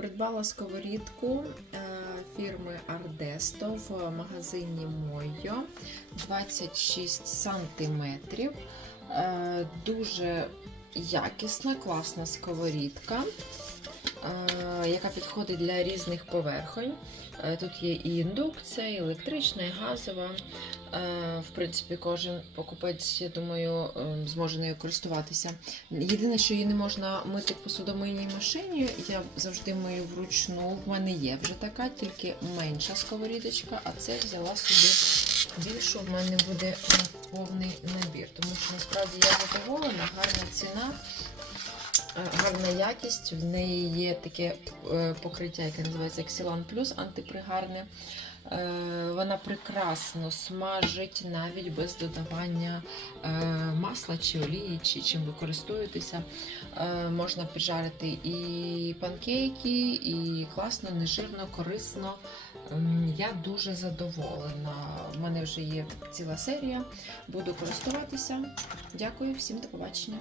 Придбала сковорідку е, фірми Ардесто в магазині Мойо 26 сантиметрів. Е, Дуже якісна, класна сковорідка, яка підходить для різних поверхонь. Е, Тут є і індукція, і електрична, і газова. Е, В принципі, кожен покупець, я думаю, е, зможе нею користуватися. Єдине, що її не можна мити в посудомийній машині, я завжди мию вручну. В мене є вже така, тільки менша сковорідочка, а це взяла собі більшу. В мене буде е, повний набір. Тому що насправді я задоволена, гарна ціна. Е, Гарна якість, в неї є таке е, покриття, яке називається Xylan Plus антипригарне. Е, Вона прекрасно смажить навіть без додавання масла чи олії, чи чим ви користуєтеся. Можна піджарити і панкейки, і класно, нежирно, корисно. Я дуже задоволена. У мене вже є ціла серія. Буду користуватися. Дякую всім, до побачення.